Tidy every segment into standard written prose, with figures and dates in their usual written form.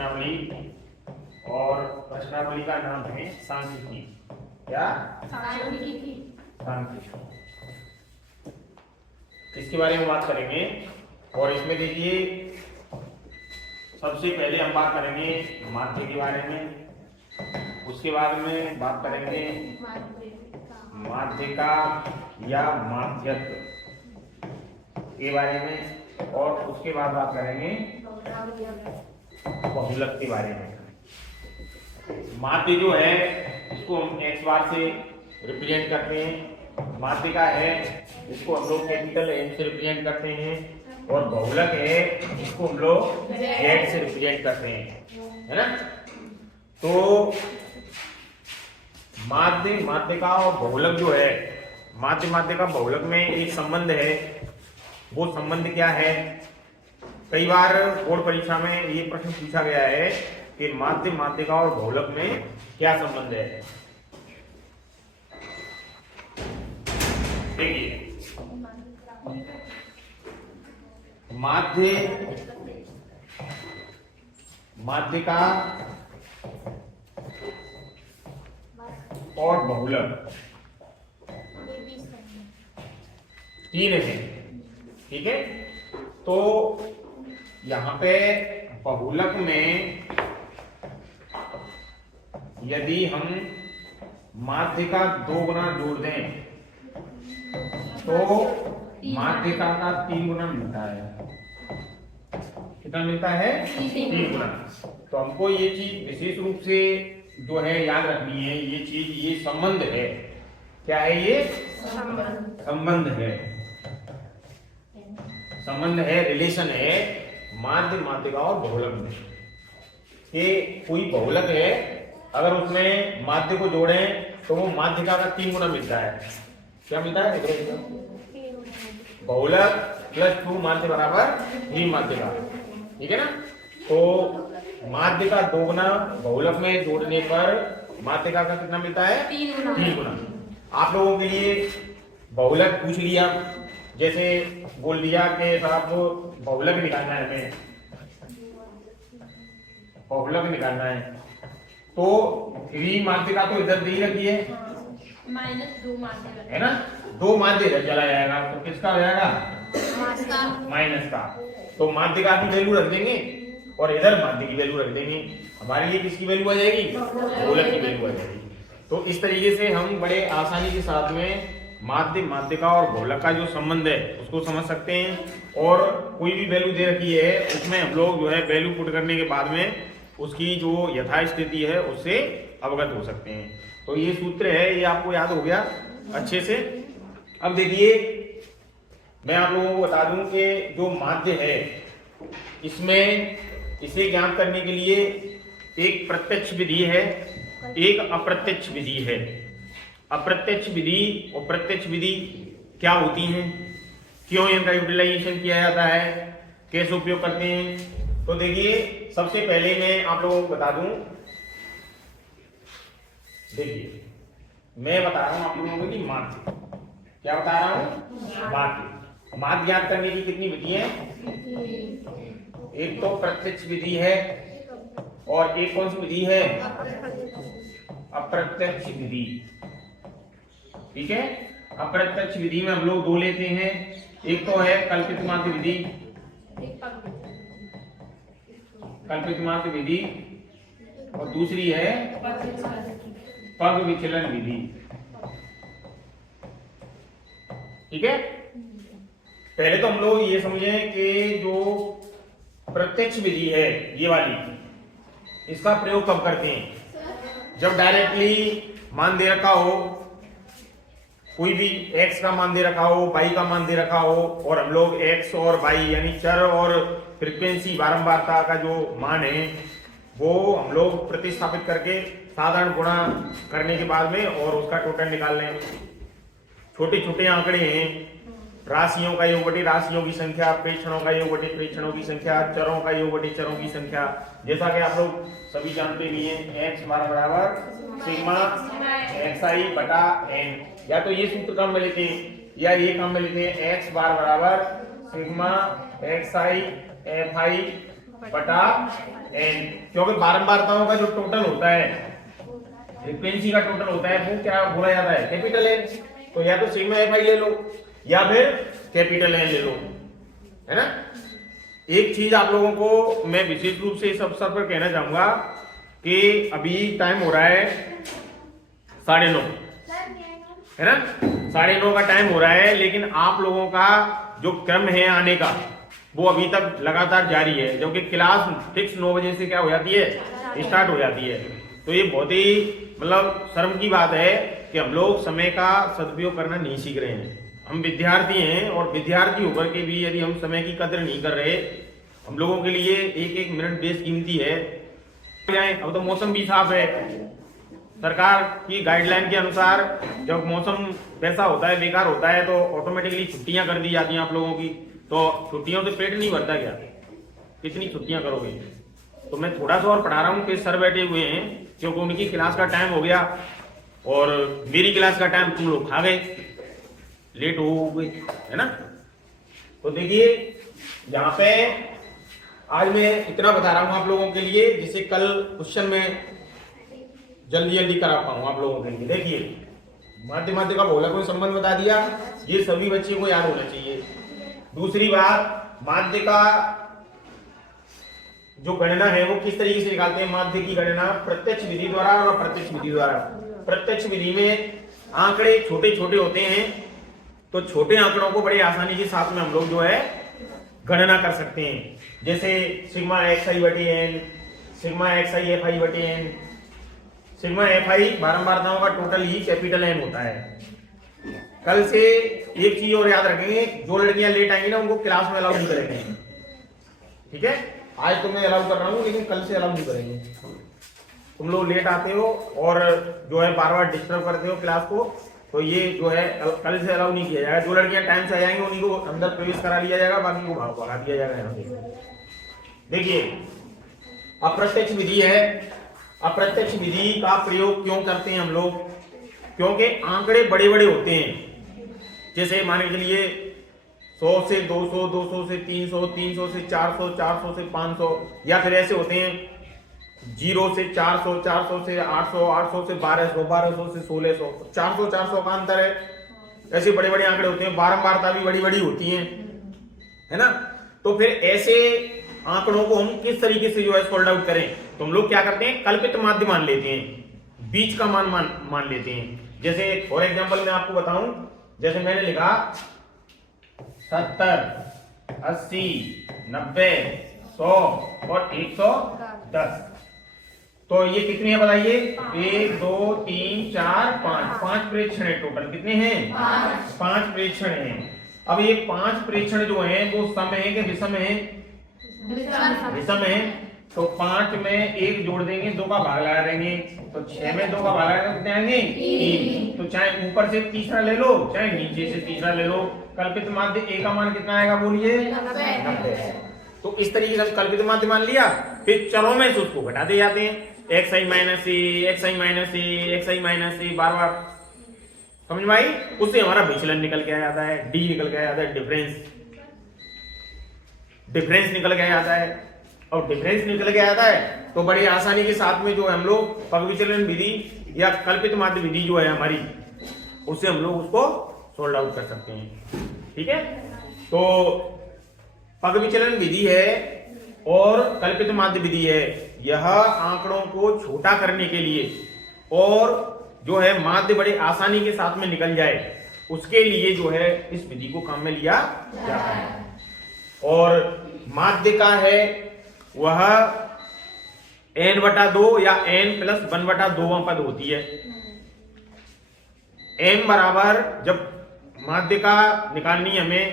प्रश्नावली और प्रश्नावली का नाम है सांख्यिकी। क्या? सांख्यिकी। इसके बारे में बात करेंगे और इसमें देखिए सबसे पहले हम बात करेंगे माध्य के बारे में, उसके बाद में बात करेंगे माध्यिका या माध्यक के बारे में और उसके बाद बात करेंगे बहुलक के बारे में। माध्य जो है इसको हम x बार से रिप्रेजेंट करते हैं, माध्यिका है इसको हम लोग कैपिटल M से रिप्रेजेंट करते हैं और बहुलक है इसको हम लोग Z से रिप्रेजेंट करते हैं, है ना। तो माध्य, माध्यिका और बहुलक जो है, माध्य माध्यिका बहुलक में एक संबंध है। वो संबंध क्या है? कई बार बोर्ड परीक्षा में ये प्रश्न पूछा गया है कि माध्य माध्यिका और बहुलक में क्या संबंध है। देखिए माध्य माध्यिका और बहुलक तीन है, ठीक है। तो यहां पे बहुलक में यदि हम माध्यिका 2 गुना जोड़ दें तो माध्यिका का 3 गुना मिलता है। कितना मिलता है? 3 गुना। तो हमको ये चीज विशेष रूप से जो है याद रखनी है, ये चीज, ये संबंध है। क्या है ये? संबंध है, संबंध है, रिलेशन है माध्य माध्यिका और बहुलक में। कि कोई बहुलक है, अगर उसमें माध्य को जोड़ें तो वो माध्यिका का 3 गुना मिलता है। क्या मिलता है? बहुलक प्लस 2 माध्य बराबर 3 माध्यिका, ठीक है ना। तो माध्यिका 2 गुना बहुलक में जोड़ने पर माध्यिका का कितना मिलता है? 3 गुना। आप लोगों के लिए बहुलक पूछ लिया, जैसे बोल दिया कि साहब बहुलक निकालना है, हमें बहुलक निकालना है, तो 3 माध्यिका तो इधर दे रखी है, -2 माध्य है ना। 2 माध्य इधर चला जाएगा तो किसका हो जाएगा? माइनस का। तो माध्यिका की वैल्यू रख देंगे और इधर माध्य की वैल्यू रख देंगे। हमारे लिए किसकी वैल्यू आ जाएगी? बहुलक की वैल्यू आ जाएगी। तो इस तरीके से हम बड़े आसानी के साथ में माध्य माध्यिका और बहुलक का जो संबंध है उसको समझ सकते हैं। और कोई भी वैल्यू दे रखी है उसमें हम लोग जो है वैल्यू पुट करने के बाद में उसकी जो यथास्थिति है उससे अवगत हो सकते हैं। तो ये सूत्र है, ये आपको याद हो गया अच्छे से। अब देखिए मैं आप लोगों को बता दूं कि जो माध्य है इसमें इसे ज्ञात करने के लिए एक प्रत्यक्ष विधि है, एक अप्रत्यक्ष विधि है। अप्रत्यक्ष विधि और प्रत्यक्ष विधि क्या होती हैं, क्यों इनका यूटिलाइजेशन किया जाता है, कैसे उपयोग करते हैं। तो देखिए सबसे पहले मैं आप लोगों को बता दूं, देखिए मैं बता रहा हूं आप लोगों को कि माध्य, क्या बता रहा हूं? माध्य। माध्य ज्ञात करने की कितनी विधि है? एक तो प्रत्यक्ष विधि है और एक कौन सी विधि है? अप्रत्यक्ष विधि, ठीक है। अप्रत्यक्ष विधि में हम लोग 2 लेते हैं, एक तो है कल्पित माध्य विधि, कल्पित माध्य विधि, और दूसरी है पग विचलन विधि, ठीक है। पहले तो हम लोग ये समझें कि जो प्रत्यक्ष विधि है ये वाली, इसका प्रयोग कब करते हैं? जब डायरेक्टली मान दे रखा हो, कोई भी x का मान दे रखा हो, y का मान दे रखा हो, और हम लोग x और y यानी चर और फ्रीक्वेंसी बारंबारता का जो मान है वो हम लोग प्रतिस्थापित करके साधारण गुणा करने के बाद में और उसका टोटल निकाल लें। छोटे छोटे आंकड़े हैं, राशियों का योग बटे राशियों की संख्या, प्रेक्षणों का योग बटे प्रेक्षणों की संख्या, चरों का योग बटे चरों की संख्या। जैसा कि आप लोग सभी जानते भी हैं, x बराबर सिग्मा xi बटा n। या तो ये सूत्र काम में लेते हैं या ये काम में लेते हैं, x बार बराबर सिग्मा xi fi बटा n, क्योंकि बारंबारताओं का जो टोटल होता है, फ्रीक्वेंसी का टोटल होता है, वो क्या बोला जाता है, कैपिटल एन। तो या तो सिग्मा fi ले लो या फिर कैपिटल एन ले लो, है ना। एक चीज आप लोगों को मैं विशेष रूप से इस अवसर पर कहना चाहूंगा कि अभी टाइम हो रहा है 9:30, है ना, 9:30 का टाइम हो रहा है, लेकिन आप लोगों का जो क्रम है आने का वो अभी तक लगातार जारी है, क्योंकि क्लास फिक्स 9 बजे से क्या हो जाती है, स्टार्ट हो जाती है। तो ये बहुत ही मतलब शर्म की बात है कि हम लोग समय का सदुपयोग करना नहीं सीख रहे हैं। हम विद्यार्थी हैं और विद्यार्थी होकर के भी यदि हम समय की कदर नहीं कर रहे, हम लोगों के लिए एक एक मिनट बेशकीमती है। अब तो मौसम भी साफ है, सरकार की गाइडलाइन के अनुसार जब मौसम वैसा होता है, बेकार होता है, तो ऑटोमेटिकली छुट्टियां कर दी जाती हैं आप लोगों की। तो छुट्टियों से पेट नहीं भरता क्या, कितनी छुट्टियां करोगे। तो मैं थोड़ा सा और पढ़ा रहा हूँ कि सर बैठे हुए हैं, क्योंकि उनकी क्लास का टाइम हो गया और मेरी क्लास का टाइम तुम लोग खा गए, लेट हो गए, है ना। तो देखिए यहाँ पे आज मैं इतना बता रहा हूँ आप लोगों के लिए, जिसे कल क्वेश्चन में जल्दी जल्दी करा पाऊँ आप लोगों के लिए। देखिए माध्य का बहुलक में संबंध बता दिया, ये सभी बच्चे को याद होना चाहिए। दूसरी बात, माध्य का जो गणना है वो किस तरीके से निकालते हैं। माध्य की गणना प्रत्यक्ष विधि द्वारा और अप्रत्यक्ष विधि द्वारा। प्रत्यक्ष विधि में आंकड़े छोटे छोटे होते हैं, तो छोटे आंकड़ों को बड़ी आसानी के साथ में हम लोग जो है गणना कर सकते हैं। जैसे सिग्मा xi बटे n, सिग्मा xi fi बटे n। सिग्मा fi बारंबारताओं का टोटल ही कैपिटल N होता है। कल से एक चीज और याद रखेंगे, जो लड़कियां लेट आएंगी ना उनको क्लास में अलाउ नहीं करेंगे, ठीक है। आज तो मैं अलाउ कर रहा हूँ, लेकिन कल से अलाउ नहीं करेंगे। तुम लोग लेट आते हो और जो है बार बार डिस्टर्ब करते हो क्लास को, तो ये जो है कल से अलाउ नहीं किया जाएगा। जो लड़कियां टाइम से आ जाएंगी उन्हीं को अंदर प्रवेश करा लिया जाएगा, बाकी को भगा दिया जाएगा यहाँ से। देखिए अप्रत्यक्ष विधि है। अप्रत्यक्ष विधि का प्रयोग क्यों करते हैं हम लोग, क्योंकि आंकड़े बड़े बड़े होते हैं। जैसे मान के लिए 100 से 200, 200 से 300, 300 से 400, 400 से 500, या फिर ऐसे होते हैं 0 से 400, 400 से 800, 800 से 1200, 1200 से 1600, 400, 400 का अंतर है। ऐसे बड़े बड़े आंकड़े होते हैं, बारंबारता भी बड़ी बड़ी होती है, है ना। तो फिर ऐसे आंकड़ों को हम किस तरीके से जो है सोल्ड आउट करें, तो हम लोग क्या करते हैं, कल्पित माध्य मान लेते हैं, बीच का मान लेते हैं। जैसे फॉर एग्जांपल मैं आपको बताऊं, जैसे मैंने लिखा 70, 80, 90, 100 और 110। तो ये कितने हैं बताइए, 1 2 3 4 5, 5 प्रेक्षण है टोटल। कितने हैं, 5 प्रेक्षण हैं। अब ये 5 प्रेक्षण जो हैं वो सम है कि विषम है, विषम है। तो 5 में 1 जोड़ देंगे, 2 का भाग लगा देंगे, तो 6 में 2 का भाग लगा कितने आएंगे, 3। तो चाहे ऊपर से तीसरा ले लो, चाहे नीचे से तीसरा ले लो। कल्पित माध्य A का मान कितना आएगा बोलिए, 90। तो इस तरीके से कल्पित माध्य मान लिया, फिर चरों में से उसको घटाते जाते हैं, xi minus a, xi minus a, xi minus a, बार बार। समझ में आई। उससे हमारा विचलन निकल के आ जाता है, d निकल के आ जाता है, डिफरेंस निकल के आ जाता है। और डिफरेंस निकल के आता है तो बड़ी आसानी के साथ में जो है हम लोग पग विचलन विधि या कल्पित माध्य विधि जो है हमारी, उससे हम लोग उसको सोल्व आउट कर सकते हैं, ठीक है। तो पग विचलन विधि है और कल्पित माध्य विधि है, यह आंकड़ों को छोटा करने के लिए और जो है माध्य बड़े आसानी के साथ में निकल जाए उसके लिए जो है इस विधि को काम में लिया जाता है। और माध्य का है वह n/2 या n+1/2 पद होती है। n बराबर, जब माध्य का निकालनी हमें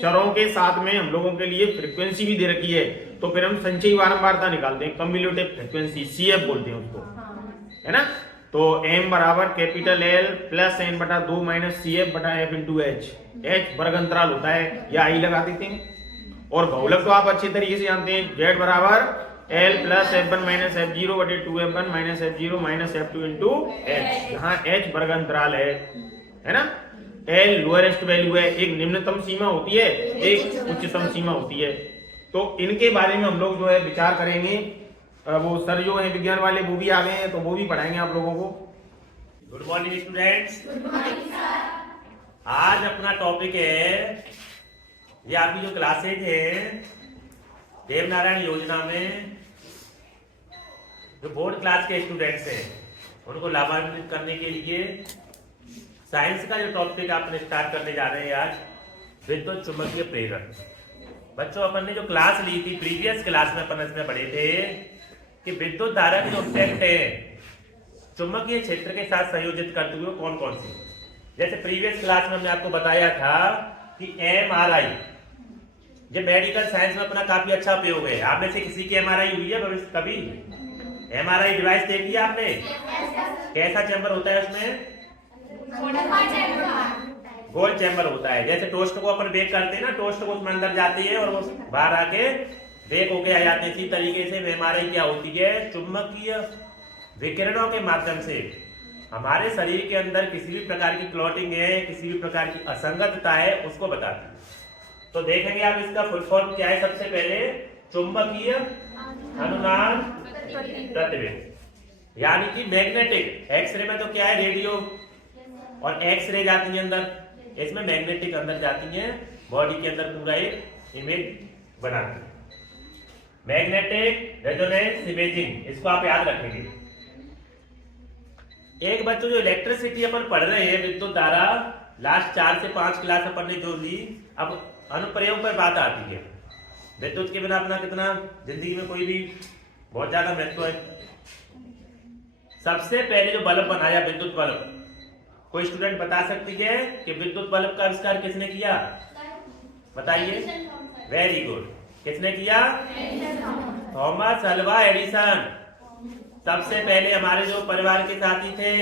चरों के साथ में हम लोगों के लिए फ्रीक्वेंसी भी दे रखी है, तो फिर हम संचयी बारंबारता निकालते हैं, कम्युलेटिव फ्रीक्वेंसी CF बोलते हैं उसको, है ना। तो m बराबर capital L plus n/2 minus CF/F into H वर्ग अंतराल होता है, या I लगा देते हैं। और बहुलक तो आप अच्छे तरीके से जानते हैं, Z बराबर L plus F1 minus F0 बटे 2F1 minus F0 minus F2 into H। यहाँ H वर्ग अंतराल है ना। L लोएस्ट वैल्यू है, एक निम्नतम सीमा होती है, एक उच्चतम सीमा होती है। तो इनके बारे में हम लोग जो है विचार करेंगे। वो सर जो है विज्ञान वाले वो भी आ गए हैं, तो वो भी पढ़ाएंगे आप लोगों को। Good morning students. आज अपना टॉपिक है, ये आपकी जो क्लासेज है देवनारायण योजना में जो बोर्ड क्लास के स्टूडेंट्स हैं उनको लाभान्वित करने के लिए साइंस का जो टॉपिक आपने स्टार्ट करने जा रहे हैं आज, विद्युत चुंबकीय प्रेरण। बच्चों, अपन ने जो क्लास ली थी प्रीवियस क्लास में अपन इसमें पढ़े थे कि विद्युत धारा की जो इफेक्ट है चुंबकीय क्षेत्र के साथ संयोजित करते हुए कौन कौन सी। जैसे प्रीवियस क्लास में हमने आपको बताया था कि MRI, ये मेडिकल साइंस में अपना काफी अच्छा उपयोग है। आप में से किसी की MRI हुई है भविष्य कभी? MRI डिवाइस देख लिया आपने? कैसा चैम्बर होता है उसमें? गोल चैम्बर होता है। जैसे टोस्ट को अपन बेक करते हैं ना, टोस्ट को उसमें अंदर जाती है और वो बाहर आके बेक होके आ जाते हैं। इसी तरीके से MRI क्या होती है? चुंबकीय विकिरणों के माध्यम से हमारे शरीर के अंदर किसी भी प्रकार की क्लॉटिंग है, किसी भी प्रकार की असंगतता है, उसको बताती है। तो देखेंगे आप इसका फुल फॉर्म क्या है। सबसे पहले चुंबकीय अनुनाद प्रतिबिंब, यानी कि मैग्नेटिक। एक्सरे में तो क्या है, रेडियो और एक्सरे जाती है अंदर, इसमें मैग्नेटिक अंदर जाती है, बॉडी के अंदर पूरा एक इमेज बनाती है। मैग्नेटिक रेजोनेंस इमेजिंग, इसको आप याद रखेंगे। एक बच्चों जो इलेक्ट्रिसिटी अपन पढ़ रहे हैं, विद्युत धारा, लास्ट 4 से 5 क्लास अपन ने जो ली, अब अनुप्रयोग पर बात आती है। विद्युत के बिना अपना कितना जिंदगी में कोई भी बहुत ज्यादा महत्व है। सबसे पहले जो बल्ब बनाया, विद्युत बल्ब, कोई स्टूडेंट बता सकती है कि विद्युत बल्ब का आविष्कार किसने किया? बताइए। Very good. किसने किया? Thomas Alva Edison. सबसे पहले हमारे जो परिवार के साथी थे,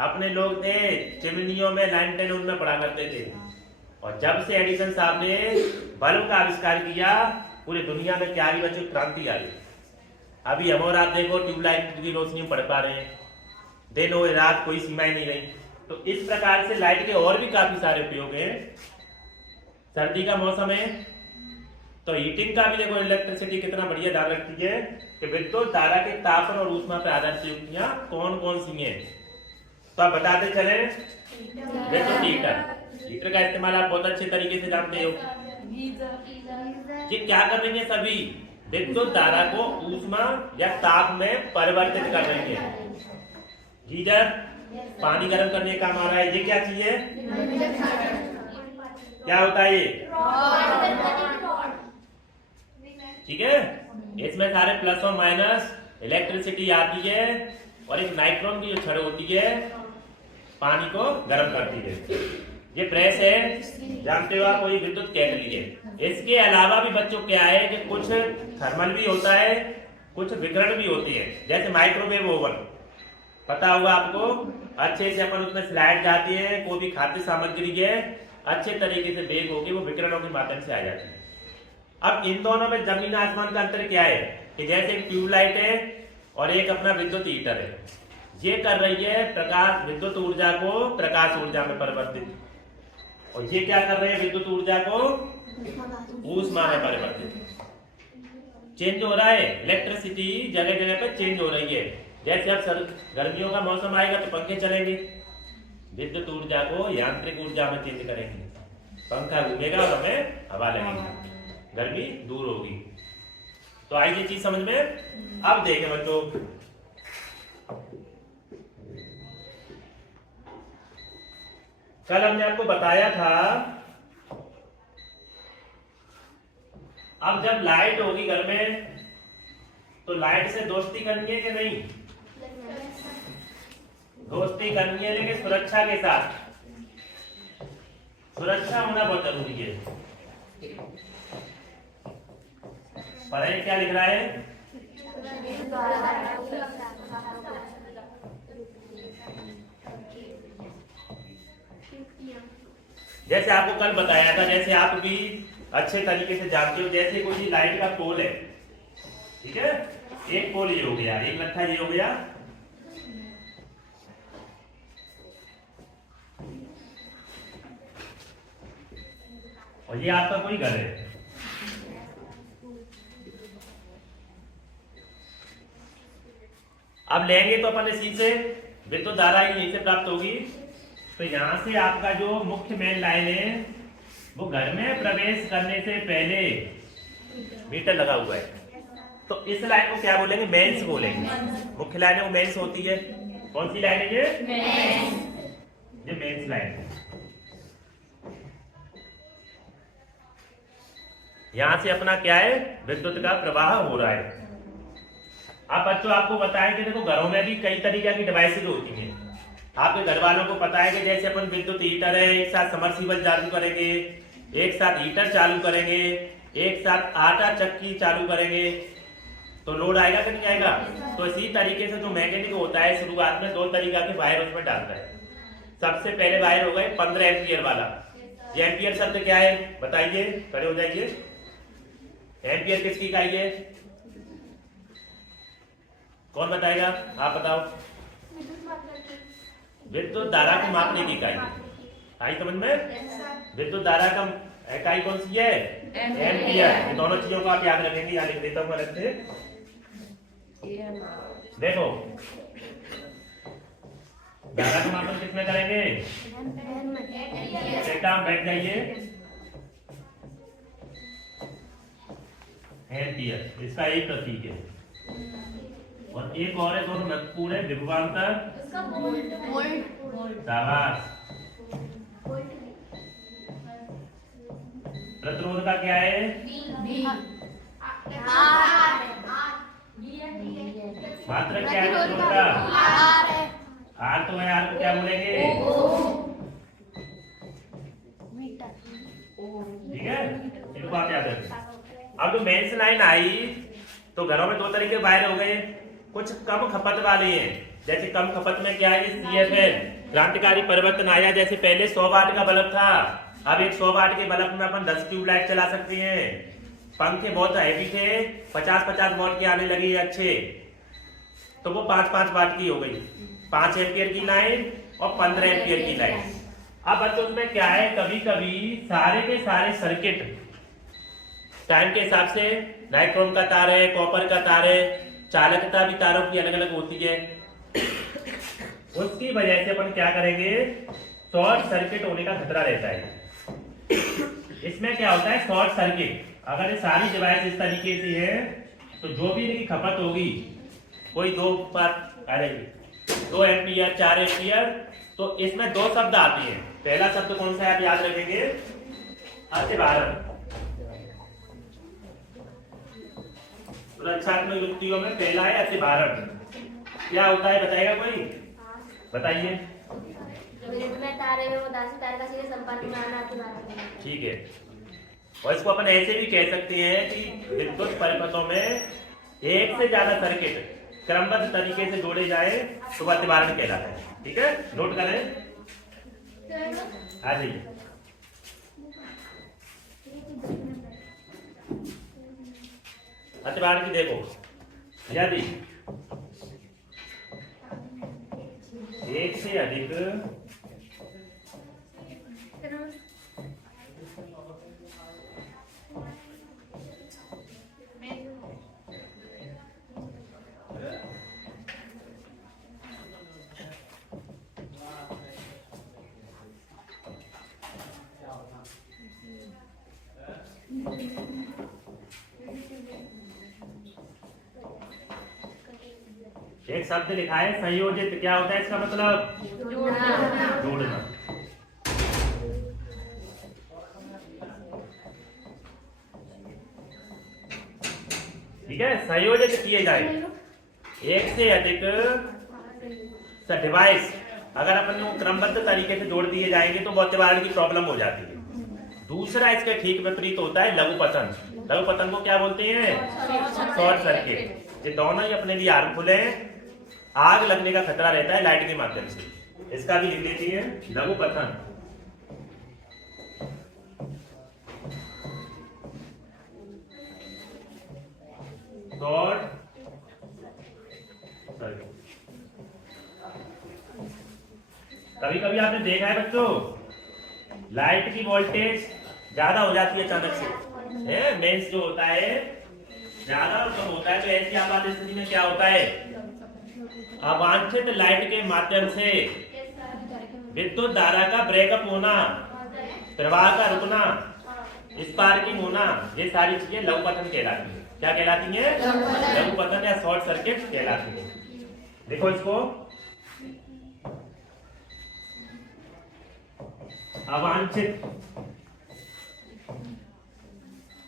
अपने लोग थे, चिमनियों में, लैंटर्न उनमें पड़ा करते थे। और जब से एडिसन साहब ने बल्ब का आविष्कार किया, पूरी दुनिया में क्या आई बच्चों? क्रांति आई। अभी हम और आप देखो ट्यूबलाइट की रोशनी में पढ़ पा रहे हैं, दिन हो रात कोई सीमाएं नहीं रही। तो इस प्रकार से लाइट के और भी काफी सारे उपयोग हैं। सर्दी का मौसम है तो हीटिंग का भी देखो, इलेक्ट्रिसिटी कितना बढ़िया ध्यान रखती है कि विद्युत धारा के तापन और ऊष्मा पर आधारित युक्तियां कौन कौन सी हैं। तो आप बताते चले। विद्युत हीटर का इस्तेमाल आप बहुत अच्छे तरीके से जानते हो। ये क्या कर रही है? सभी विद्युत धारा को ऊष्मा या ताप में परिवर्तित कर रही है। गीजर पानी गर्म करने का काम आ रहा है। ये क्या चीज है? क्या होता है ये? ठीक है, इसमें सारे प्लस और माइनस इलेक्ट्रिसिटी आती है और एक नाइट्रॉन की जो छड़ होती है पानी को गर्म करती है। ये प्रेस है, जानते हो आप, वही विद्युत केतली है। इसके अलावा भी बच्चों क्या है कि कुछ थर्मल भी होता है, कुछ विकिरण भी होती है। जैसे माइक्रोवेव ओवन, पता होगा आपको, अच्छे से अपन उसमें स्लाइड जाती है, कोई भी खाद्य सामग्री है, अच्छे तरीके से बेक होगी, वो विकिरणों के माध्यम से आ जाती है। अब इन दोनों में जमीन आसमान का अंतर क्या है कि जैसे एक ट्यूबलाइट है और एक अपना विद्युत हीटर है, ये कर रही है प्रकाश, विद्युत ऊर्जा को प्रकाश ऊर्जा में परिवर्तित, और ये क्या कर रहे हैं? विद्युत ऊर्जा को ऊष्मा में परिवर्तित। चेंज हो रहा है, इलेक्ट्रिसिटी जगह जगह पर चेंज हो रही है। जैसे अब गर्मियों का मौसम आएगा तो पंखे चलेंगे, विद्युत ऊर्जा को यांत्रिक ऊर्जा में चेंज करेंगे, पंखा घूमेगा और हमें हवा लगेगी, गर्मी दूर होगी। तो आई ये चीज समझ में। अब देखें बच्चों, कल हमने आपको बताया था, अब जब लाइट होगी घर में तो लाइट से दोस्ती करनी है कि नहीं? दोस्ती करनी है, लेकिन सुरक्षा के साथ। सुरक्षा होना बहुत जरूरी है। पढ़े क्या लिख रहा है? जैसे आपको कल बताया था, जैसे आप भी अच्छे तरीके से जानते हो, जैसे कोई लाइट का पोल है, ठीक है, एक पोल ये हो गया, एक लट्ठा ये हो गया, और ये आपका कोई घर है। अब लेंगे तो अपन इसी से विद्युत धारा यहीं से प्राप्त होगी। तो यहाँ से आपका जो मुख्य मेन लाइन है वो घर में प्रवेश करने से पहले मीटर लगा हुआ है, तो इस लाइन को क्या बोलेंगे? मेंस बोलेंगे। मुख्य लाइन है वो मेंस होती है। कौन सी लाइन है ये? ये मेंस लाइन है। यहां से अपना क्या है? विद्युत का प्रवाह हो रहा है। अब बच्चों आपको बताएं कि देखो घरों में भी कई तरीके की डिवाइसेज होती हैं। आपके घर वालों को पता है कि जैसे अपन विद्युत हीटर है, एक साथ समरसीबल चालू करेंगे, एक साथ हीटर चालू करेंगे, एक साथ आटा चक्की चालू करेंगे, तो लोड आएगा कि नहीं आएगा? तो इसी तरीके से जो मैकेनिक होता है शुरुआत में 2 तरीका के वायर उसमें डालता है। सबसे पहले वायर होगा 15 एम्पियर वाला। ये एम्पियर शब्द क्या है बताइए, खड़े हो जाइए। एम्पियर किसकी इकाई है? कौन बताएगा? आप बताओ। विद्युत धारा को मापने की इकाई। आई समझ में? विद्युत धारा का इकाई कौन सी है? एम्पियर। इन दोनों चीजों को आप याद रखेंगे। यहाँ लिख देता हूँ अलग से। देखो धारा का मापन किसमें करेंगे? बेटा बैठ जाइए। एम्पियर इसका एक प्रतीक है, और एक और है दोनों महत्वपूर्ण है, विभवांतर। शाबाश। प्रतिरोध का क्या है? मात्रक क्या है प्रतिरोध का? आर तो है, आर को क्या बोलेंगे? ठीक है, इनको आप याद रखें। अब जो मेंस लाइन आई तो घरों में 2 तरीके वायर हो गए। कुछ कम खपत वाले हैं, जैसे कम खपत में क्या है? CFL क्रांतिकारी परिवर्तन आया। जैसे पहले 100 वाट का बल्ब था, अब एक 100 वाट के बल्ब में अपन 10 ट्यूबलाइट चला सकते हैं। पंखे बहुत हैवी थे, 50-50 वाट के आने लगे अच्छे, तो वो 5-5 वाट की हो गई। 5 एम्पियर की लाइन और 15 एम्पियर की लाइन। अब बच्चों में क्या है, कभी कभी सारे के सारे सर्किट टाइम के हिसाब से, नाइट्रोम का तार है, कॉपर का तार है, चालकता भी तारों की अलग अलग होती है, उसकी वजह से अपन क्या करेंगे? शॉर्ट सर्किट होने का खतरा रहता है। इसमें क्या होता है? शॉर्ट सर्किट अगर ये सारी डिवाइस इस तरीके से है तो जो भी इनकी खपत होगी, कोई 2 एम्पियर 4 एम्पियर, तो इसमें 2 शब्द आते हैं। पहला शब्द कौन सा है आप याद रखेंगे? अतिभारण। सुरक्षात्मक युक्तियों में पहला है अतिभारण। क्या होता है बताएगा कोई? बताइए। ठीक है, और इसको अपन ऐसे भी कह सकते हैं कि विद्युत परिपथों में एक से ज्यादा सर्किट क्रमबद्ध तरीके से जोड़े जाए तो वह अतिभारण कहलाता है। ठीक है, नोट करें। आ जाइए। अतिभारण की देखो, यदि एक से अधिक एक शब्द लिखा है संयोजित। क्या होता है इसका मतलब? जोड़ना। ठीक है, संयोजित किए जाए एक से अधिक डिवाइस अगर अपन क्रमबद्ध तरीके से जोड़ दिए जाएंगे तो अतिभारण की प्रॉब्लम हो जाती है। दूसरा इसके ठीक विपरीत होता है लघुपतन। लघुपतन को क्या बोलते हैं? Short circuit. ये दोनों ही अपने लिए हार्मफुल है, आग लगने का खतरा रहता है लाइट के माध्यम से। इसका भी लिख लेती है लघुपतन। Short circuit. कभी कभी आपने देखा है बच्चों, लाइट की वोल्टेज ज्यादा हो जाती है अचानक से, मेंस जो होता है ज्यादा और कम होता है, तो ऐसी आपात स्थिति में क्या होता है? अवांछित लाइट के माध्यम से विद्युत धारा का ब्रेकअप होना, प्रवाह का रुकना, स्पार्किंग होना, ये सारी चीजें लघु पतन कहलाती है। क्या कहलाती है? लघु पतन या शॉर्ट सर्किट कहलाती है। देखो इसको, अवांछित,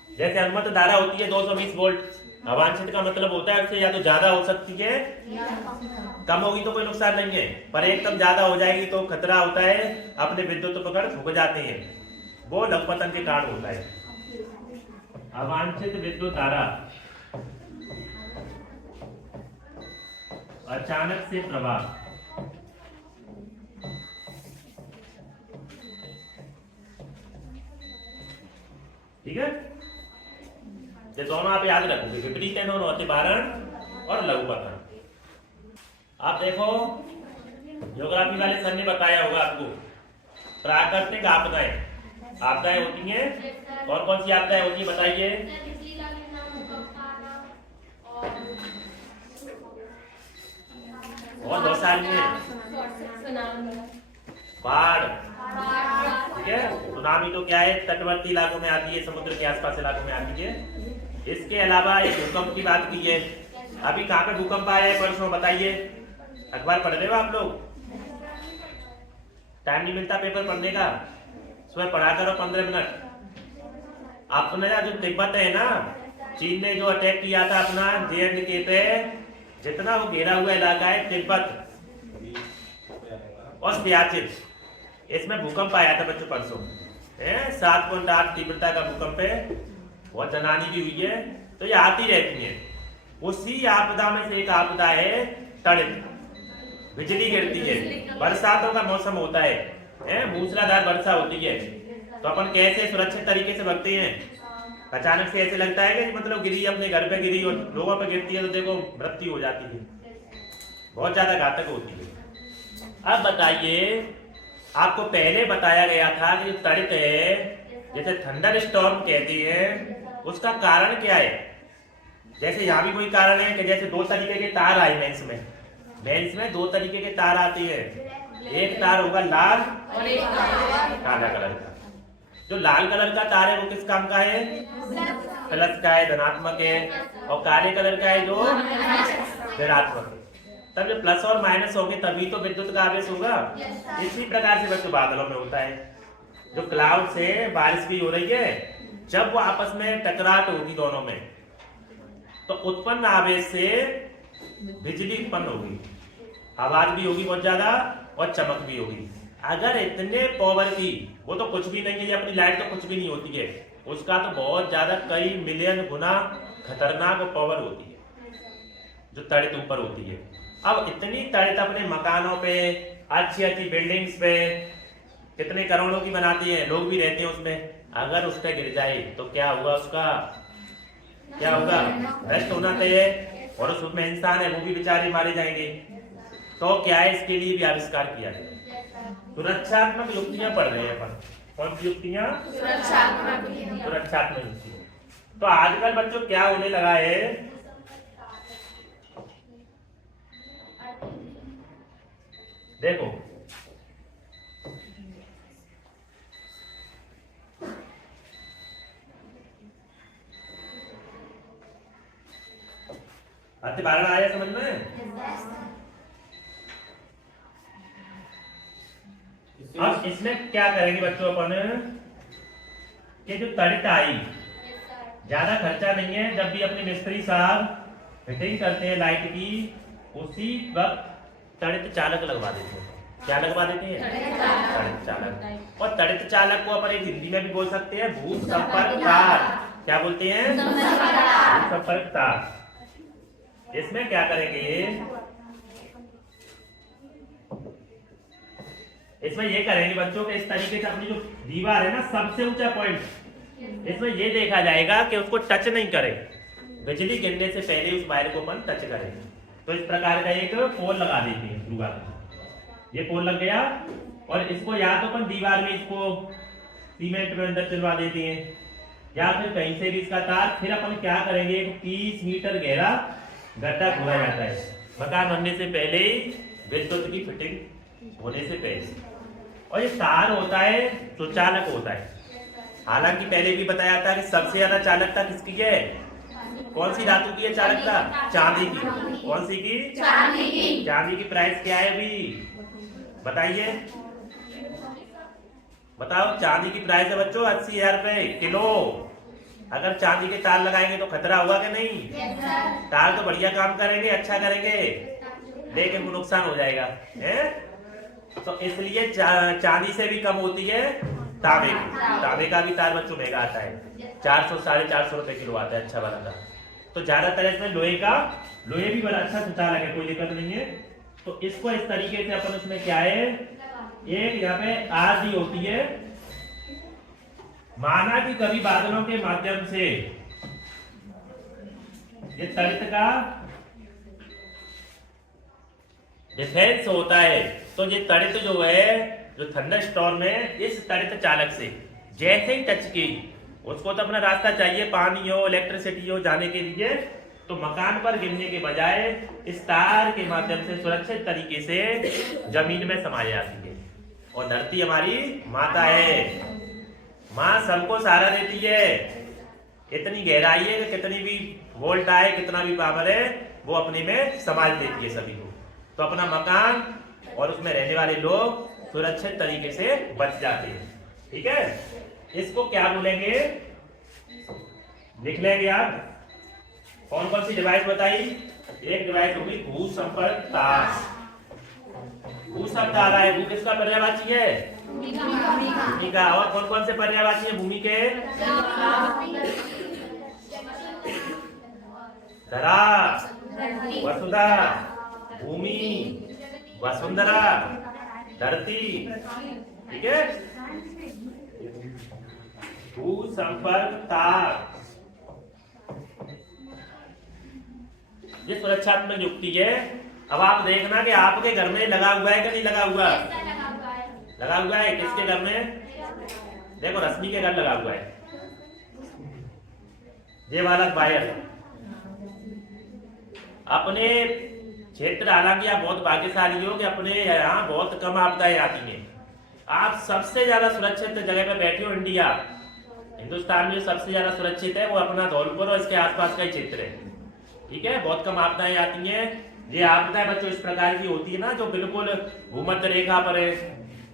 जैसे अनुमत धारा होती है 220 वोल्ट, अवांछित का मतलब होता है उससे या तो ज्यादा हो सकती है, कम होगी तो कोई नुकसान नहीं है, पर एकदम ज्यादा हो जाएगी तो खतरा होता है, अपने विद्युत उपकरण झुक जाते हैं, वो लघु पतन के कारण होता है। अवांछित विद्युत धारा अचानक से प्रवाह, ठीक है, ये दोनों आप याद रखोगे, विपरीत है दोनों, अतिभारण और लघु पतन। आप देखो ज्योग्राफी वाले सर ने बताया होगा आपको, प्राकृतिक आपदाएं, आपदाएं होती हैं, कौन कौन सी आपदाएं होती है बताइए? बहुत सारी हैं, बाढ़, ठीक है, सुनामी तो क्या है, तटवर्ती इलाकों में आती है, समुद्र के आसपास इलाकों में आती है। इसके अलावा एक भूकंप की बात की है, अभी कहाँ पे भूकंप आया है परसों बताइए? अखबार पढ़ रहे हो आप लोग? टाइम नहीं मिलता पेपर पढ़ने का, सुबह पढ़ा करो 15 मिनट। आपने जो तिब्बत है ना, चीन ने जो अटैक किया था अपना JNK पे, जितना वो घेरा हुआ इलाका है तिब्बत और सियाचिन, इसमें भूकंप आया था बच्चों परसों, 7.8 तीव्रता का भूकंप है, बहुत जनहानि भी हुई है। तो ये आती रहती है। उसी आपदा में से एक आपदा है तड़ित, बिजली गिरती है, बरसातों का मौसम होता है, मूसलाधार वर्षा होती है, तो अपन कैसे सुरक्षित तरीके से बचते हैं? अचानक से ऐसे लगता है कि मतलब गिरी, अपने घर पे गिरी और लोगों पे गिरती है तो देखो मृत्यु हो जाती है, बहुत ज्यादा घातक होती है। अब बताइए, आपको पहले बताया गया था कि जो तड़ित है, जैसे थंडर स्टॉर्म कहती है, उसका कारण क्या है? जैसे यहाँ भी कोई कारण है कि जैसे 2 तरीके के तार आए मेंस में 2 तरीके के तार आते हैं, एक तार होगा लाल और एक काला कलर का। जो लाल कलर का तार है वो किस काम का है? प्लस का है, धनात्मक है, और काले कलर का है जो ऋणात्मक है। तब जब प्लस और माइनस होंगे तभी तो विद्युत का आवेश होगा। इसी प्रकार से बच्चों बादलों में होता है, जो क्लाउड से बारिश भी हो रही है, जब वो आपस में टकराट होगी दोनों में, तो उत्पन्न आवेश से बिजली उत्पन्न होगी, आवाज भी होगी बहुत ज्यादा और चमक भी होगी। अगर इतने पावर की, वो तो कुछ भी नहीं है, अपनी लाइट तो कुछ भी नहीं होती है, उसका तो बहुत ज्यादा कई मिलियन गुना खतरनाक पावर होती है जो तड़ित ऊपर होती है। अब इतनी तड़ित अपने मकानों पे, अच्छी अच्छी बिल्डिंग्स पे, कितने करोड़ों की बनाती है, लोग भी रहते हैं उसमें, अगर उस पर गिर जाए तो क्या होगा? उसका क्या होगा? नष्ट होना चाहिए, और उसमें इंसान है वो भी बेचारे मारे जाएंगे। तो क्या है, इसके लिए भी आविष्कार किया गया। सुरक्षात्मक युक्तियां पढ़ रहे हैं अपन। कौन सी युक्तियां? सुरक्षात्मक युक्तियां। तो आजकल बच्चों क्या होने लगा है, देखो अतिभारण आया समझ में? अब इसमें क्या करेंगे बच्चों अपन, कि जो तड़ित आई, ज्यादा खर्चा नहीं है, जब भी अपने मिस्त्री साहब फिटिंग करते हैं लाइट की, उसी वक्त तड़ित चालक लगवा देते हैं। क्या लगवा देते हैं? तड़ित चालक। और तड़ित चालक को अपन एक हिंदी में भी बोल सकते हैं भूत संपर्क तार। क्या बोलते हैं? भूत संपर्क तार। इसमें क्या करेंगे, इसमें ये करेंगे बच्चों के इस तरीके से, अपनी जो दीवार है ना, सबसे ऊंचा पॉइंट, इसमें ये देखा जाएगा कि उसको टच नहीं करे, बिजली गिरने से पहले उस वायर को अपन टच करेंगे। तो इस प्रकार का एक पोल लगा देते हैं दीवार, ये पोल लग गया, और इसको या तो अपन दीवार में इसको सीमेंट में अंदर चलवा देते हैं, या फिर कहीं से भी इसका तार, फिर अपन क्या करेंगे, 30 मीटर गहरा गड्ढा खोदा जाता है, मकान बनने से पहले ही विद्युत की फिटिंग होने से पहले। और ये तार होता है जो चालक होता है। हालांकि पहले भी बताया था कि सबसे ज्यादा चालकता किसकी है, कौन सी धातु की है चालकता, चांदी की। कौन सी की, चांदी की। चांदी की प्राइस क्या है अभी बताइए, बताओ। चांदी की प्राइस है बच्चों 80,000 रुपए किलो। अगर चांदी के तार लगाएंगे तो खतरा हुआ कि नहीं? तार तो बढ़िया काम करेंगे, अच्छा करेंगे, लेकिन वो नुकसान हो जाएगा है। तो इसलिए चांदी से भी कम होती है तांबे की। तांबे का भी तार बच्चों महंगा आता है, 400 450 रुपए किलो आता है अच्छा वाला तार। तो ज्यादातर इसमें लोहे भी बड़ा अच्छा चालक है, कोई दिक्कत नहीं है। तो इसको इस तरीके से अपन उसमें क्या है, एक यहाँ पे आर दी होती है। माना कि कभी बादलों के माध्यम से ये तड़ित का डिफेंस होता है, तो ये तड़ित जो है, जो थंडरस्टॉर्म है, इस तड़ित चालक से जैसे ही टच की, उसको तो अपना रास्ता चाहिए, पानी हो, इलेक्ट्रिसिटी हो जाने के लिए। तो मकान पर गिरने के बजाय इस तार के माध्यम से सुरक्षित तरीके से जमीन में समा जाती है। और धरती हमारी माता है, माँ सबको सहारा देती है। इतनी गहराई है कि कितनी भी वोल्ट आए, कितना भी पावर है, वो अपने में संभाल देती है सभी को। तो अपना मकान और उसमें रहने वाले लोग सुरक्षित तरीके से बच जाते हैं। ठीक है, इसको क्या बोलेंगे, लिख लेंगे आप। कौन कौन सी डिवाइस बताई? एक डिवाइस होगी भू संपर्क तार। भू शब्द आ रहा है, भू किसका पर्यायवाची है? भूमि का। और कौन कौन से पर्यायवाची है भूमि के? धरा, वसुधा, भूमि, वसुंधरा, धरती। ठीक है, भू संपर्क तार ये सुरक्षात्मक युक्ति है। अब आप देखना कि आपके घर में लगा हुआ है कि नहीं लगा हुआ? लगा हुआ है। किसके घर में? देखो रश्मि के घर लगा हुआ है ये वाला वायर। अपने क्षेत्र, हालांकि आप बहुत भाग्यशाली हो कि अपने यहाँ बहुत कम आपदाएं आती हैं। आप सबसे ज्यादा सुरक्षित जगह पे बैठे हो। इंडिया, हिंदुस्तान में सबसे ज्यादा सुरक्षित है वो अपना धौलपुर और इसके आसपास का ही क्षेत्र है। ठीक है, बहुत कम आपदाएं आती हैं। ये आपदाएं बच्चों इस प्रकार की होती है ना, जो बिल्कुल भूमध्य रेखा पर है।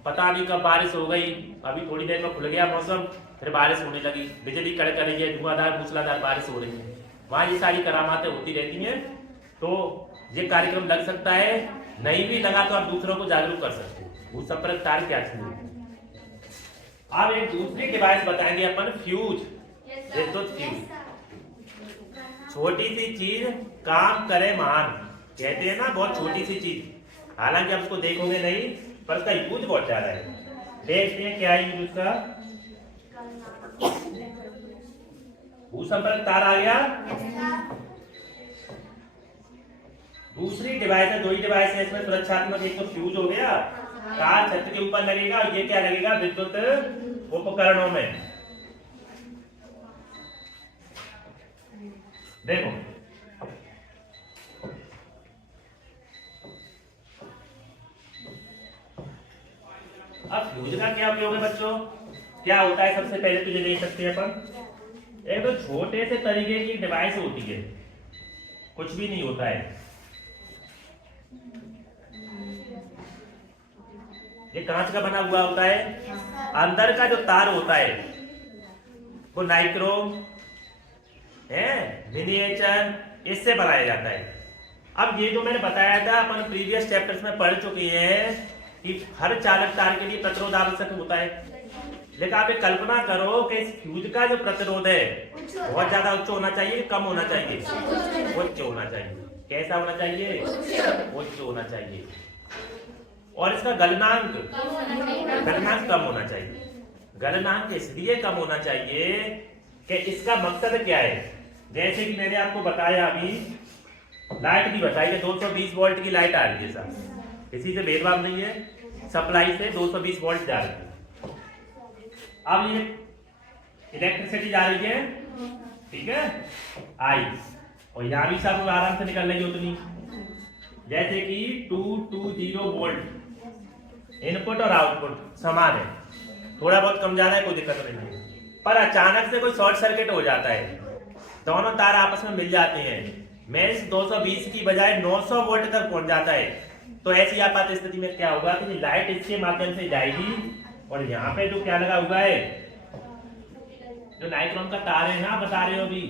पता नहीं कब बारिश हो गई, अभी थोड़ी देर में खुल गया मौसम, फिर बारिश होने लगी, बिजली कड़क रही है, धुआंधार मूसलाधार बारिश हो रही है। वहां ये सारी करामातें होती रहती हैं। तो ये कार्यक्रम लग सकता है, नहीं भी लगा तो आप दूसरों को जागरूक कर सकते हो। भू संपर्क तार क्या चीज है। अब एक दूसरी डिवाइस बताएंगे अपन, फ्यूज, विद्युत फ्यूज। छोटी सी चीज काम करे महान, कहते हैं ना, बहुत छोटी सी चीज। हालांकि आप उसको देखोगे नहीं, पर उसका यूज बहुत ज्यादा है। देखते हैं क्या यूज उसका। भू संपर्क तार आ गया। दूसरी डिवाइस है, दो ही डिवाइस है इसमें सुरक्षात्मक। एक तो फ्यूज हो गया, तार छत के ऊपर लगेगा, और ये क्या लगेगा विद्युत उपकरणों में। देखो अब फ्यूज का क्या उपयोग है बच्चों, क्या होता है? सबसे पहले तो ये देख सकते हैं अपन, एक तो छोटे से तरीके की डिवाइस होती है, कुछ भी नहीं होता है। ये कांच का बना हुआ होता है। अंदर का जो तार होता है वो नाइक्रोम है, मिनिएचर, इससे बनाया जाता है। अब ये जो मैंने बताया था, अपन प्रीवियस चैप्टर्स में पढ़ चुके हैं कि हर चालक तार के लिए प्रतिरोध आवश्यक होता है। लेकिन आप एक कल्पना करो कि इस फ्यूज का जो प्रतिरोध है बहुत ज्यादा उच्च होना चाहिए, कम होना चाहिए? उच्च होना चाहिए। कैसा होना चाहिए? उच्च होना चाहिए। और इसका गलनांक कम होना चाहिए। गलनांक इसलिए कम होना चाहिए कि इसका मकसद क्या है। जैसे कि मैंने आपको बताया, अभी लाइट भी बताई है, 220 वोल्ट की लाइट आ रही है साहब, किसी से भेदभाव नहीं है, सप्लाई से 220 वोल्ट जा रही है। अब ये इलेक्ट्रिसिटी जा रही है, ठीक है, आई, और यहाँ भी सब आराम से निकल रही है उतनी। जैसे कि 220 वोल्ट इनपुट और आउटपुट समान है, थोड़ा बहुत कम ज्यादा है कोई दिक्कत नहीं है, पर अचानक से कोई शॉर्ट सर्किट हो जाता है, दोनों तार आपस में मिल जाते हैं, मेंस 220 की बजाय 900 वोल्ट तक पहुंच जाता है, तो ऐसी आपात स्थिति में क्या होगा कि लाइट इसके माध्यम से जाएगी और यहाँ पे जो क्या लगा हुआ है, जो नाइक्रोम का तार है ना, बता रहे हो अभी,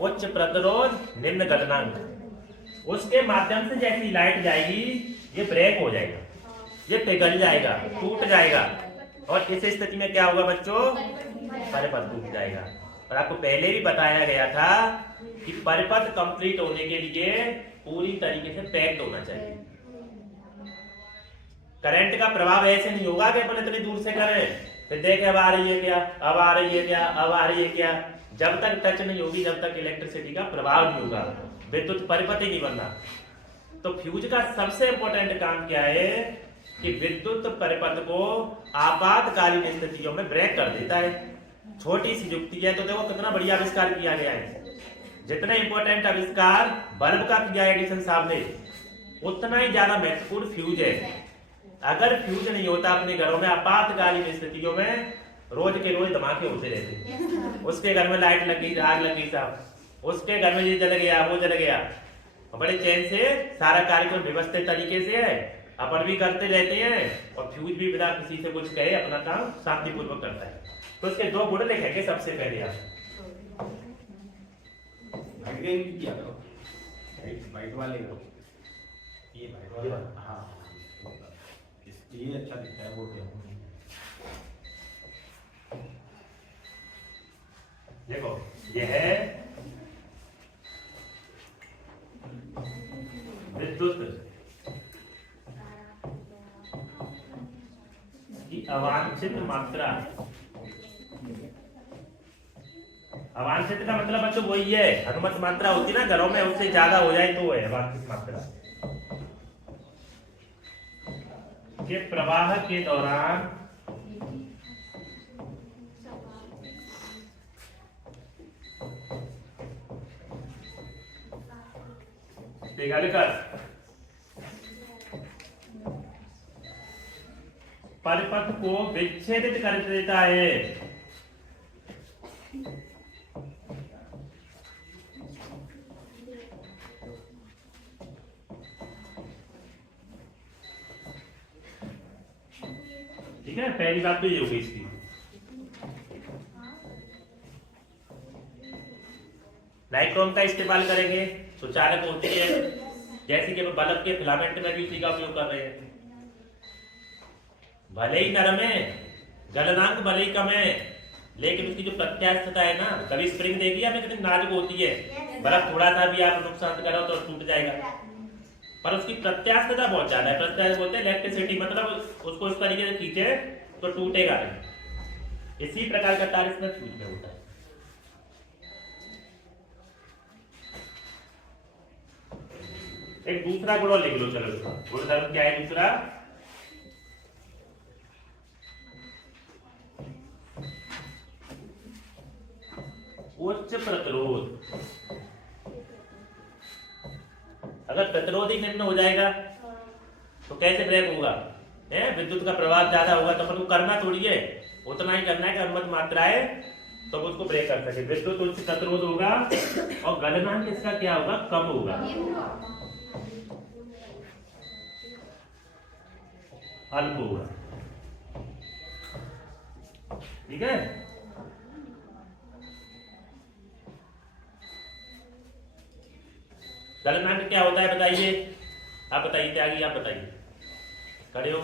उच्च प्रतिरोध निम्न गलनांक, उसके माध्यम से जैसी लाइट जाएगी ये ब्रेक हो जाएगा, ये पिघल जाएगा, टूट जाएगा, और इस स्थिति में क्या होगा बच्चों, परिपथ टूट जाएगा। और आपको पहले भी बताया गया था कि परिपथ कंप्लीट होने के लिए पूरी तरीके से पैक्ड होना चाहिए। करंट का प्रभाव ऐसे नहीं होगा कि अपन इतनी दूर से करें फिर देखे अब आ रही है क्या, अब आ रही है क्या, अब आ रही है क्या, जब तक टच नहीं होगी, जब तक इलेक्ट्रिसिटी का प्रभाव नहीं होगा, विद्युत परिपथ ही नहीं बनना। तो फ्यूज का सबसे इंपॉर्टेंट काम क्या है कि विद्युत परिपथ को आपातकालीन स्थितियों में ब्रेक कर देता है। छोटी सी युक्ति है, तो देखो कितना बढ़िया आविष्कार किया गया है। जितना इंपॉर्टेंट आविष्कार बल्ब का किया एडिसन साहब ने, उतना ही ज्यादा महत्वपूर्ण फ्यूज है। अगर फ्यूज नहीं होता अपने घरों में, आपातकालीन स्थितियों में रोज के रोज धमाके होते रहते। उसके घर में लाइट लग गई, आग लग गई साहब, उसके घर में ये जल गया, वो जल गया, बड़े चैन से सारा कार्यक्रम व्यवस्थित तरीके से है, अपन भी करते रहते हैं, और फ्यूज भी बिना किसी से कुछ कहे अपना काम शांतिपूर्वक करता है। तो इसके दो गुण लिखेंगे सबसे पहले आप। वाइट वाले को, ये वाइट वाला, हाँ ये अच्छा दिखता है, वो देखो ये है विद्युत की अवांछित मात्रा। अवांछित का मतलब बच्चों वही है, अनुमत मात्रा होती है ना घरों में, उससे ज्यादा हो जाए तो है अवांछित मात्रा। के प्रवाह के दौरान परिपथ को विच्छेदित कर देता है। ठीक है, पहली बात तो ये होगी इसकी। नाइक्रोम का इस्तेमाल करेंगे तो चालक होती है, जैसे कि बल्ब के फिलामेंट में भी उसी का उपयोग कर रहे हैं। भले ही नरम है, गलनांक भले ही कम है, लेकिन उसकी जो प्रत्यास्थता है ना, कभी स्प्रिंग देखिए आपने कितनी नाजुक होती है, बल्ब थोड़ा सा भी आप नुकसान करो तो टूट जाएगा, पर उसकी प्रत्यास्थता बहुत ज्यादा है। प्रत्यास्थ बोलते हैं इलेक्ट्रिसिटी, मतलब उसको इस तरीके से खींचे तो टूटेगा नहीं। इसी प्रकार का तार इसमें फ्यूज में होता है। एक दूसरा गुण लिख लो, चलो इसका गुणधर्म क्या है दूसरा, उच्च प्रतिरोध। अगर प्रतिरोध ही निम्न हो जाएगा तो कैसे ब्रेक होगा, विद्युत का प्रभाव ज्यादा होगा, तो अपन को करना थोड़ी है, उतना ही करना है कि अनुमत मात्रा है तो उसको ब्रेक कर सके। विद्युत उच्च प्रतिरोध होगा और गलनांक इसका क्या होगा, कम होगा, अल्प होगा। ठीक है, गलनांक क्या होता है बताइए, आप बताइए, त्यागी आप बताइए, खड़े हो।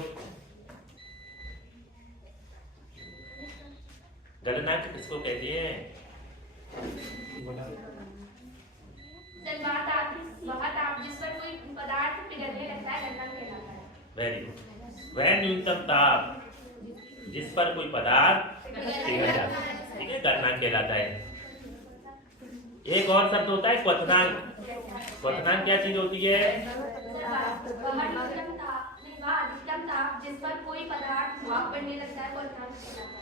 गलनांक किसको कहते हैं? जिस पर कोई पदार्थ पिघलने लगता है, गलनांक कहलाता है। Very good. वह न्यूनतम ताप जिस पर कोई पदार्थ पिघल जाता है, ठीक है, गलनांक कहलाता है। एक और शब्द होता है क्वथनांक। क्वथनांक क्या चीज होती है? अधिकतम ताप जिस पर कोई पदार्थ भाप बनने लगता है, क्वथनांक कहलाता है।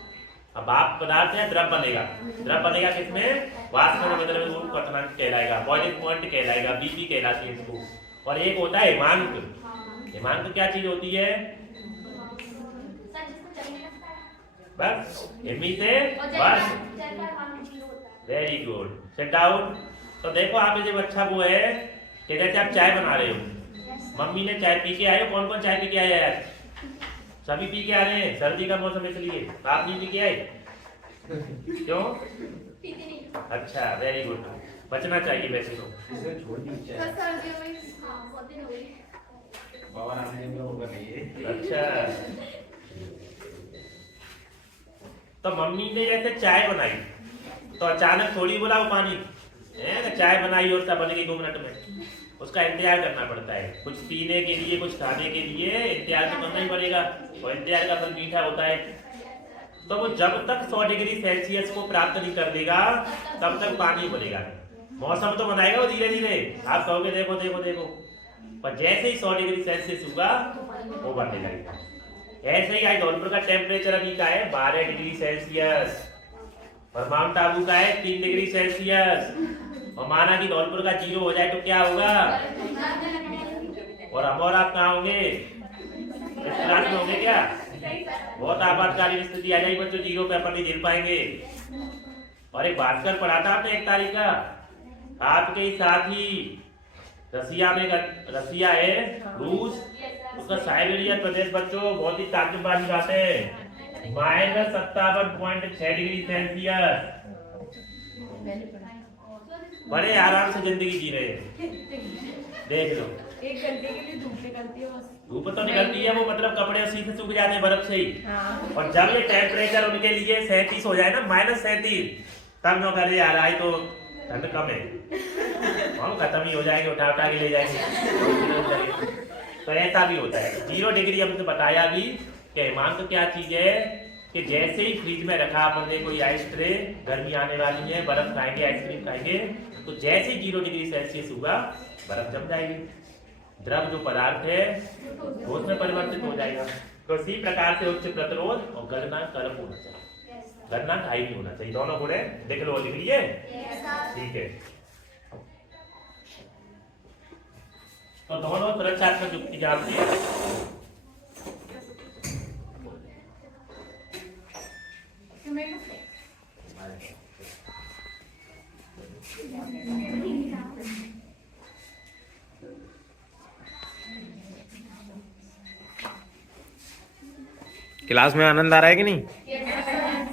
अब भाप पदार्थ है, द्रव बनेगा, द्रव बनेगा किसमें? वाष्प में, मतलब वो क्वथनांक कहलाएगा, बॉइलिंग पॉइंट कहलाएगा, बीपी कहलाती है इसको। और एक होता है हिमांक। हिमांक क्या चीज होती है? सर जिसको चलने लगता है बस हिमी से और बस। चल पर वहां में जीरो होता है। Very good, sit down. तो देखो आप ये जब अच्छा वो है कि जैसे आप चाय बना रहे हो, मम्मी ने चाय पी के आए हो, कौन कौन चाय पी के आया है? सभी पी के आ रहे हैं, सर्दी का मौसम इसलिए। आप नहीं पी के आए? क्यों? पीती नहीं अच्छा, वेरी गुड, बचना चाहिए वैसे तो। बस सर्दियों में हाँ बहुत दिन हो गए। अच्छा, तो मम्मी ने जैसे चाय बनाई तो अचानक थोड़ी बोला वो पानी है ना, चाय बनाई और तब बन गई 2 मिनट में। उसका इंतजार करना पड़ता है, कुछ पीने के लिए कुछ खाने के लिए इंतजार तो करना ही पड़ेगा, और इंतजार का फल मीठा होता है। तो वो जब तक 100 डिग्री सेल्सियस को प्राप्त नहीं कर देगा तब तक पानी बनेगा। मौसम तो बनाएगा वो धीरे धीरे, आप कहोगे देखो देखो देखो, पर जैसे ही 100 डिग्री सेल्सियस होगा वो बढ़ने लगेगा। ऐसे ही आज धौलपुर का टेम्परेचर अभी का है 12 डिग्री सेल्सियस, और माउंट आबू का है 3 डिग्री सेल्सियस। और माना कि धौलपुर का 0 हो जाए तो क्या होगा? और हम और आप कहाँ होंगे? इस क्लास में होंगे क्या? बहुत आपातकालीन स्थिति आ जाएगी बच्चों, 0 पे अपन नहीं झेल पाएंगे। और एक भास्कर पढ़ा था आपने 1 तारीख का, आपके ही साथी रसिया में, रसिया है रूस, उसका साइबेरियन प्रदेश बच्चों बहुत ही ताज्जुब वाली बात है, -57.6 डिग्री सेल्सियस। बड़े आराम से जिंदगी जी रहे हैं, देख लो। 1 घंटे के लिए धूप निकलती है बस। धूप तो निकलती है, वो मतलब कपड़े उसी से सूख जाते हैं बर्फ से ही। हाँ। और जब ये टेम्परेचर उनके लिए 37 हो जाए ना, -37, तब नो करे यार आज तो ठंड कम है, हम खत्म ही हो जाएंगे, उठा उठा के ले जाएंगे। तो ऐसा भी होता है। 0 डिग्री हमने बताया भी कि हिमांक क्या चीज है कि जैसे ही फ्रिज में रखा अपन ने कोई आइस ट्रे, गर्मी आने वाली है, बर्फ खाएंगे, आइसक्रीम खाएंगे, तो जैसे ही 0 डिग्री सेल्सियस होगा बर्फ जम जाएगी, द्रव जो पदार्थ है वो उसमें परिवर्तित हो जाएगा। तो इसी प्रकार से उच्च प्रतिरोध और गलनांक कम होना चाहिए, गलनांक हाई नहीं होना चाहिए, दोनों गुणे देख लो, लिख लिए? ठीक है। तो दोनों सुरक्षात्मक युक्ति जानती है। क्लास में आनंद आ रहा है कि नहीं?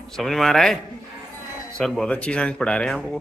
समझ में आ रहा है? सर बहुत अच्छी साइंस पढ़ा रहे हैं आपको।